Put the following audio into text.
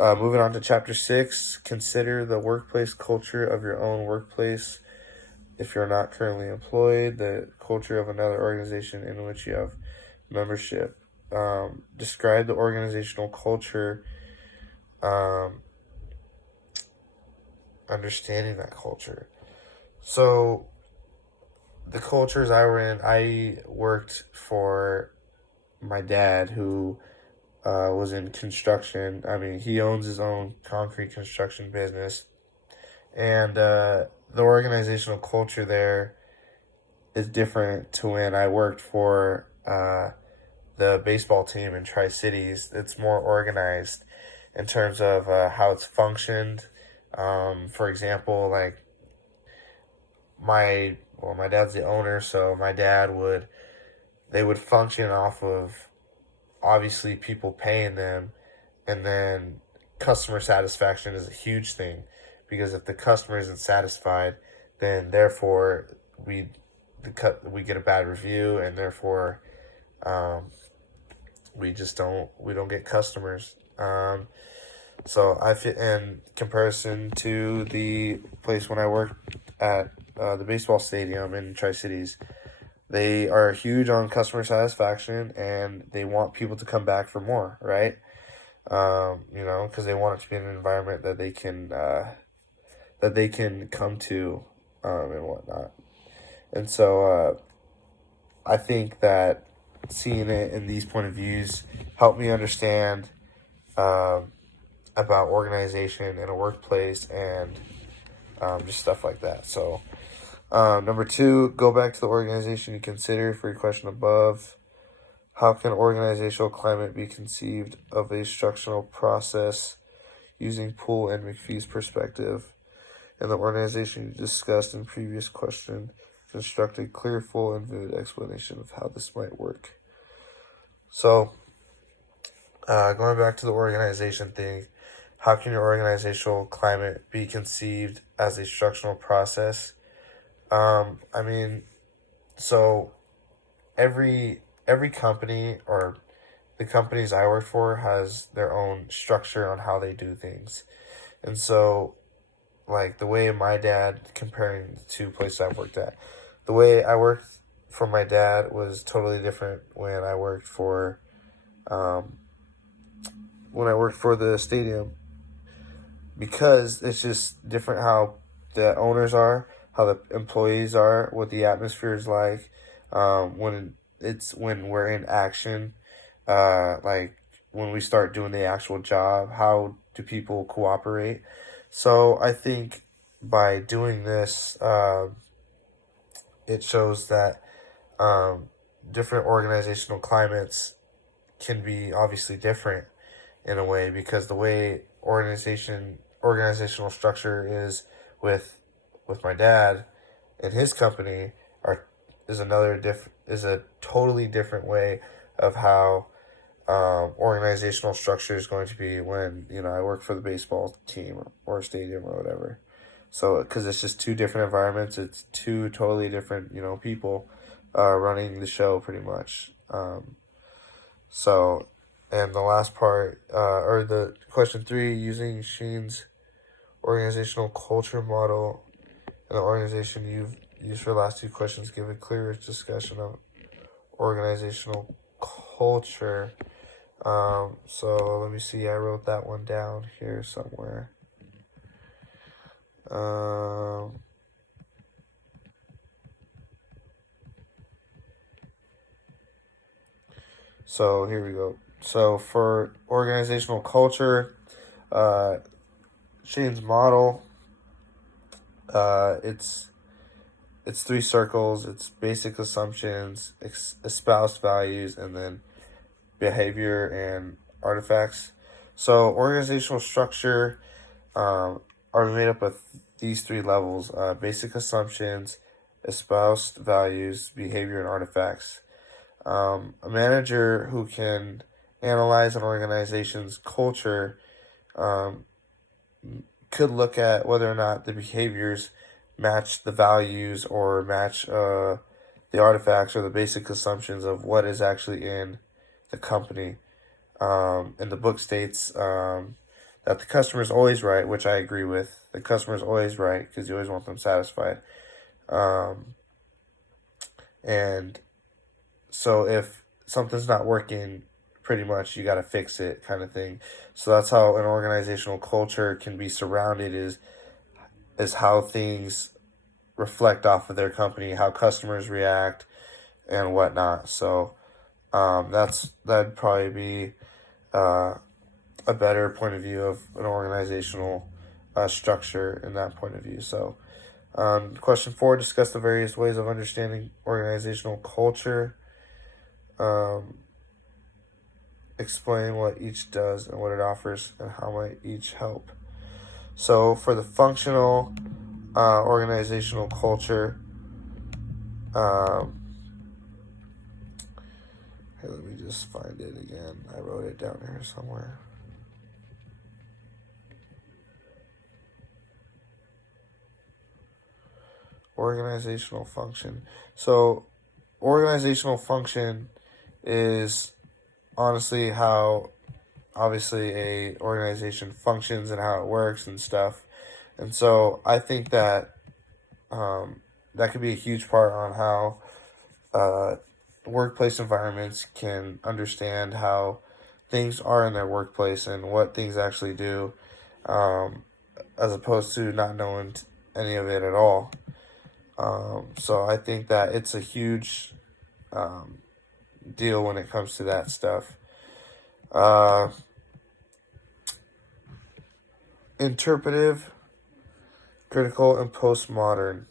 Moving on to chapter 6, consider the workplace culture of your own workplace. If you're not currently employed, the culture of another organization in which you have membership. Describe the organizational culture, um, understanding that culture. So, the cultures I were in, I worked for my dad, who was in construction. I mean, he owns his own concrete construction business, and the organizational culture there is different to when I worked for the baseball team in Tri Cities. It's more organized in terms of how it's functioned. For example, like my dad's the owner, so my dad would they would function off of obviously people paying them, and then customer satisfaction is a huge thing, because if the customer isn't satisfied, then therefore we we get a bad review, and therefore um, we don't get customers. So I fit in comparison to the place when I worked at the baseball stadium in Tri Cities. They are huge on customer satisfaction, and they want people to come back for more, right? Because they want it to be an environment that they can come to, and whatnot. And so I think that seeing it in these point of views helped me understand um, about organization in a workplace, and just stuff like that. So number 2, go back to the organization you consider for your question above. How can organizational climate be conceived of a structural process using Poole and McPhee's perspective? In the organization you discussed in previous question, construct a clear, full, and vivid explanation of how this might work. So, going back to the organization thing, how can your organizational climate be conceived as a structural process? I mean, so every company, or the companies I work for, has their own structure on how they do things. And so, like the way my dad, comparing the two places I've worked at, the way I worked for my dad was totally different um, when I worked for the stadium, because it's just different how the owners are, how the employees are, what the atmosphere is like, when we're in action, like when we start doing the actual job, how do people cooperate? So I think by doing this, it shows that um, different organizational climates can be obviously different in a way, because the way organizational structure is with my dad and his company are is a totally different way of how organizational structure is going to be when I work for the baseball team or stadium or whatever. So because it's just two different environments, it's two totally different people running the show pretty much. So, and the last part, or the question 3, using Sheen's organizational culture model and the organization you've used for the last two questions, give a clearer discussion of organizational culture. So let me see, I wrote that one down here somewhere. Um, so here we go. So for organizational culture, uh, Shane's model, it's 3 circles. It's basic assumptions, espoused values, and then behavior and artifacts. So organizational structure are made up of these 3 levels: basic assumptions, espoused values, behavior, and artifacts. A manager who can analyze an organization's culture um, could look at whether or not the behaviors match the values, or match the artifacts or the basic assumptions of what is actually in the company. And the book states that the customer is always right, which I agree with. The customer is always right because you always want them satisfied. Um, and so if something's not working, pretty much you got to fix it, kind of thing. So that's how an organizational culture can be surrounded, is how things reflect off of their company, how customers react, and whatnot. So that'd probably be uh, a better point of view of an organizational structure in that point of view. So, question 4: discuss the various ways of understanding organizational culture. Um, Explain what each does and what it offers, and how might each help. So, for the functional organizational culture, um, hey, let me just find it again. I wrote it down here somewhere. Organizational function. So, organizational function is honestly how obviously a organization functions and how it works and stuff. And so I think that that could be a huge part on how uh, workplace environments can understand how things are in their workplace and what things actually do, um, as opposed to not knowing any of it at all. So I think that it's a huge um, deal when it comes to that stuff. Uh, Interpretive, critical, and postmodern.